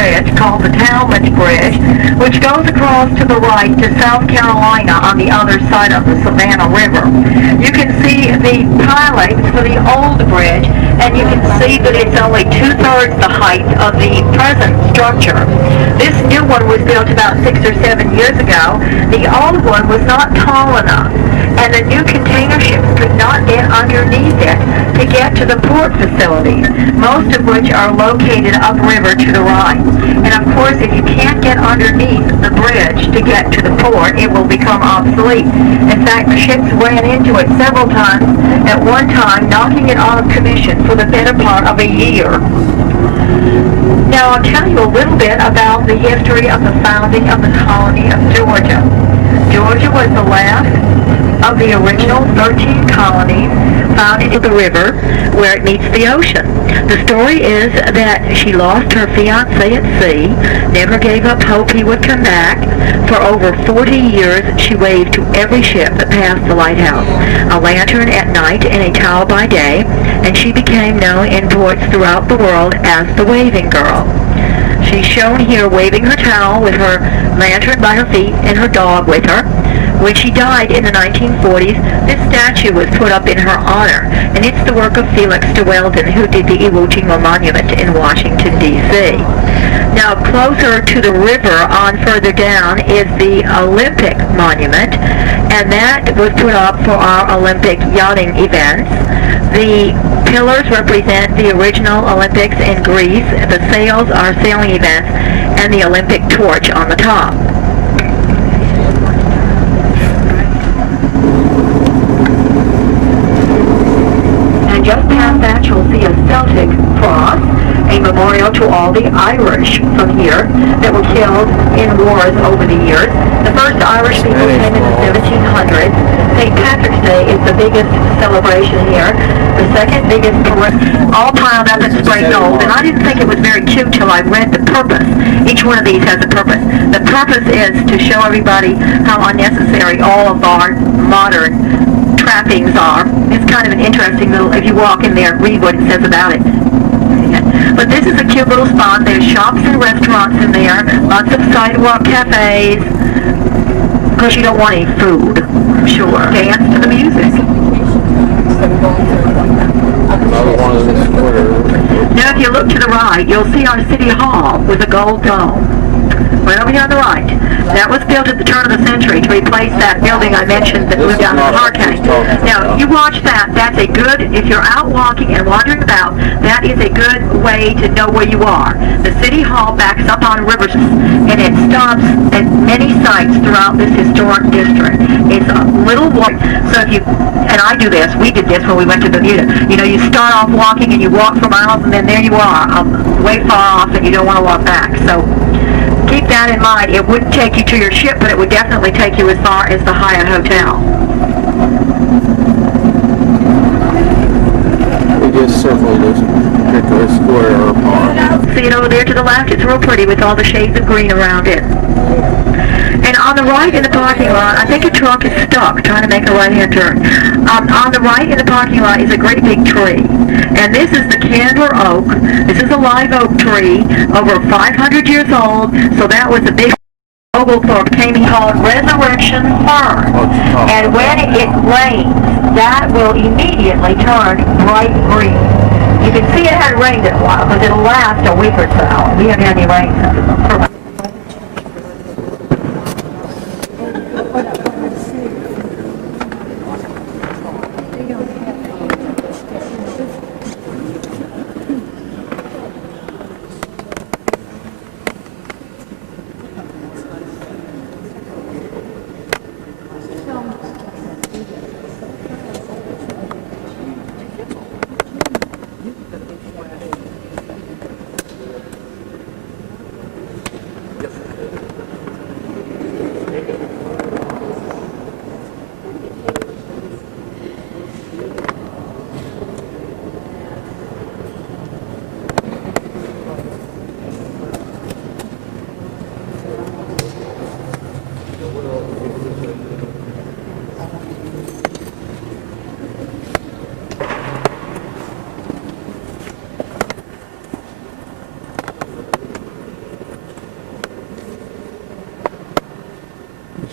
bridge called the Talmadge Bridge, which goes across to the right to South Carolina on the other side of the Savannah River. You can see the pilings for the old bridge, and you can see that it's only 2/3 the height of the present structure. This new one was built about 6 or 7 years ago. The old one was not tall enough, and the new container ships could not get underneath it to get to the port facilities, most of which are located upriver to the right. And of course, if you can't get underneath the bridge to get to the port, it will become obsolete. In fact, the ships ran into it several times, at one time knocking it out of commission for the better part of a year. Now I'll tell you a little bit about the history of the founding of the colony of Georgia. Georgia was the last of the original 13 colonies founded in the river where it meets the ocean. The story is that she lost her fiancé at sea, never gave up hope he would come back. For over 40 years, she waved to every ship that passed the lighthouse, a lantern at night and a towel by day, and she became known in ports throughout the world as the Waving Girl. She's shown here waving her towel with her lantern by her feet and her dog with her. When she died in the 1940s, this statue was put up in her honor, and it's the work of Felix de Weldon, who did the Iwo Jima Monument in Washington, D.C. Now, closer to the river on further down is the Olympic Monument, and that was put up for our Olympic yachting events. The pillars represent the original Olympics in Greece, the sails are sailing events, and the Olympic torch on the top. And just past that, you'll see a Celtic cross, a memorial to all the Irish from here that were killed in wars over the years. The first Irish people came in the 1700s. St. Patrick's Day is the biggest celebration here. The second biggest parade, all piled up in spray gold. And I didn't think it was very cute till I read the purpose. Each one of these has a purpose. The purpose is to show everybody how unnecessary all of our modern trappings are. It's kind of an interesting little, if you walk in there, read what it says about it. But this is a cute little spot. There's shops and restaurants in there, lots of sidewalk cafes, because you don't want any food, I'm sure. Dance to the music. Now if you look to the right, you'll see our city hall with a gold dome. Right over here on the right. That was built at the turn of the century to replace that building I mentioned that blew down in the hurricane. Now, you watch that. That's a good, if you're out walking and wandering about, that is a good way to know where you are. The City Hall backs up on rivers, and it stops at many sites throughout this historic district. It's a little walk, so if you, and I do this, we did this when we went to Bermuda. You know, you start off walking and you walk for miles, and then there you are, way far off, and you don't want to walk back. So keep that in mind. It wouldn't take you to your ship, but it would definitely take you as far as the Hyatt Hotel. We just circled this particular square or pond. See it over there to the left? It's real pretty with all the shades of green around it. And on the right in the parking lot, I think a truck is stuck trying to make a right-hand turn. On the right in the parking lot is a great big tree. And this is the Candler Oak. This is a live oak tree, over 500 years old, so that was a big Oglethorpe came called Resurrection Fern. And when it rains, that will immediately turn bright green. You can see it had rained in a while, because it'll last a week or so. We haven't had any rain since.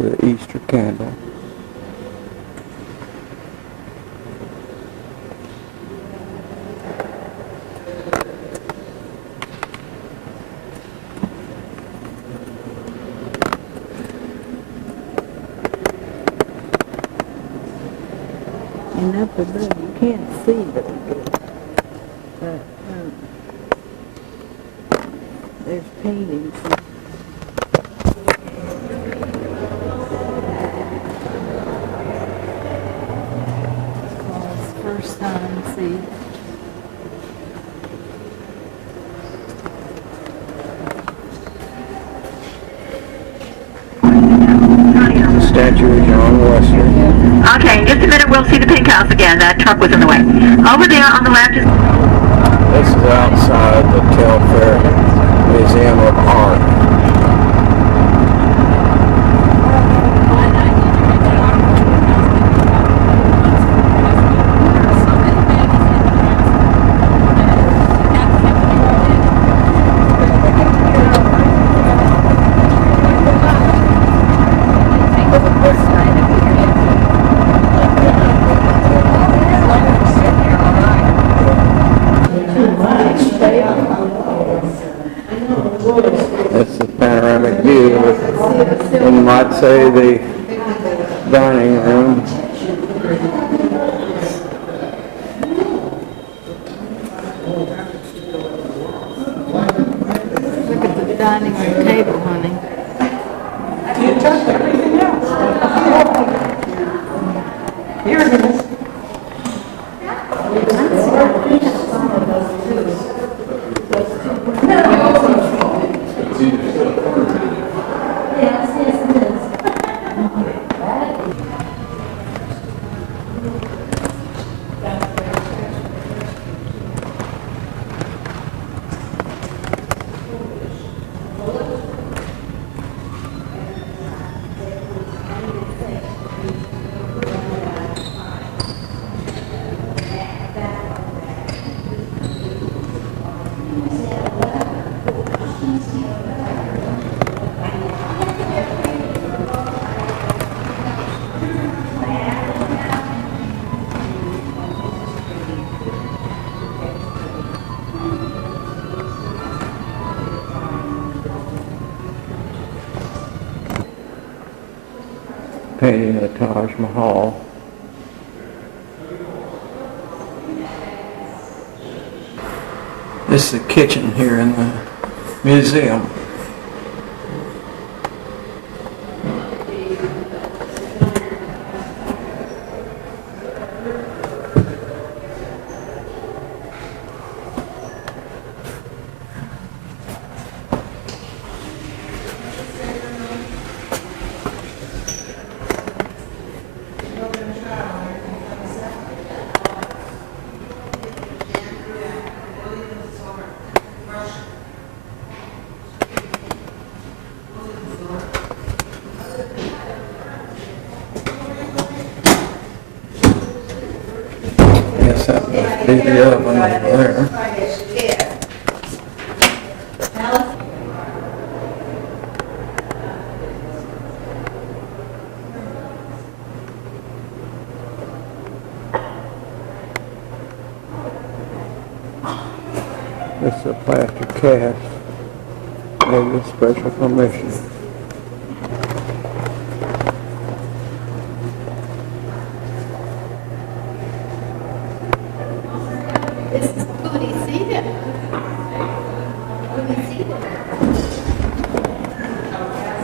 the Easter candle. And up above, you can't see very good, but there's paintings. It's first time, see. The statue of John Wester. Okay, in just a minute we'll see the pink house again. That truck was in the way. Over there on the left is... This is outside the Telfair Museum of Art. That's the panoramic view. One might say the dining room. Look at the dining room table, honey. Here it is. Painting the Taj Mahal. This is the kitchen here in the museum. Guess that must be the oven over there. This is a plaster cast with special permission.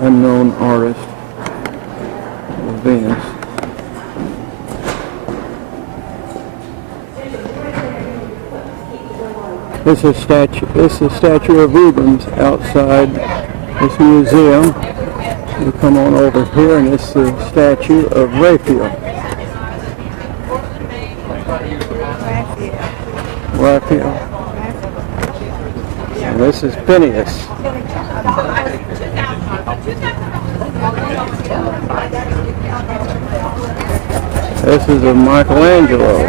Unknown artist of Venus. This is a statue of Rubens outside this museum. You come on over here and it's the statue of Raphael. And this is Phineas. This is a Michelangelo.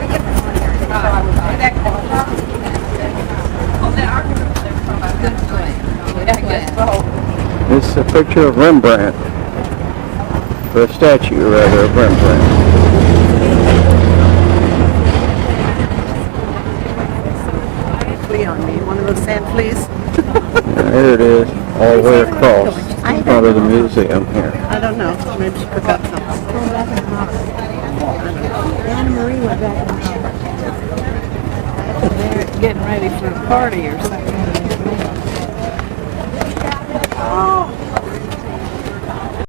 This is a picture of Rembrandt. a statue, rather, of Rembrandt. Flea on me. One of those sad fleas. Here it is, all the way across in front of the museum here. I don't know. Maybe she forgot something. Anna Marie went back in the house. They're getting ready for a party or something.